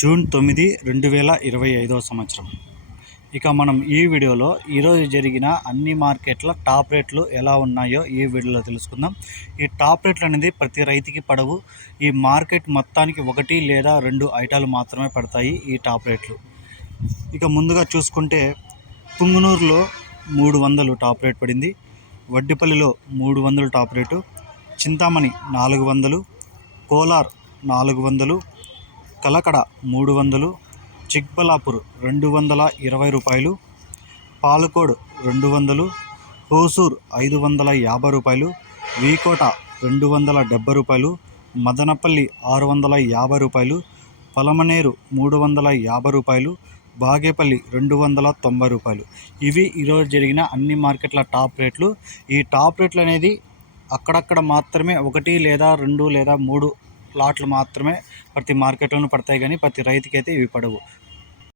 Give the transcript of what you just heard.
June 9, 2025 సంవత్సరం. ఇక మనం ఈ వీడియోలో ఈరోజు జరిగిన అన్ని మార్కెట్ల టాప్ రేట్లు ఎలా ఉన్నాయో ఈ వీడియోలో తెలుసుకుందాం. ఈ టాప్ రేట్లు అనేది ప్రతి రైతుకి పడవు. ఈ మార్కెట్ మొత్తానికి 1 లేదా 2 ఐటాలు మాత్రమే పడతాయి ఈ టాప్ రేట్లు. ఇక ముందుగా చూసుకుంటే పుంగనూరులో 300 టాప్ రేట్ పడింది. వడ్డిపల్లిలో 300 టాప్ రేటు, చింతామణి 400, కోలార్ 400, కలకడ 300, చిక్బలాపూర్ 220 రూపాయలు, పాలకోడ్ 200, హోసూర్ 550 రూపాయలు, వీకోట 270 రూపాయలు, మదనపల్లి 650 రూపాయలు, పలమనేరు 350 రూపాయలు, బాగేపల్లి 290 రూపాయలు. ఇవి ఈరోజు జరిగిన అన్ని మార్కెట్ల టాప్ రేట్లు. ఈ టాప్ రేట్లు అనేది అక్కడక్కడ మాత్రమే 1 లేదా 2 లేదా 3 లాట్లు మాత్రమే ప్రతి మార్కెట్లోనూ పడతాయి, కానీ ప్రతి రైతుకి అయితే ఇవి పడవు.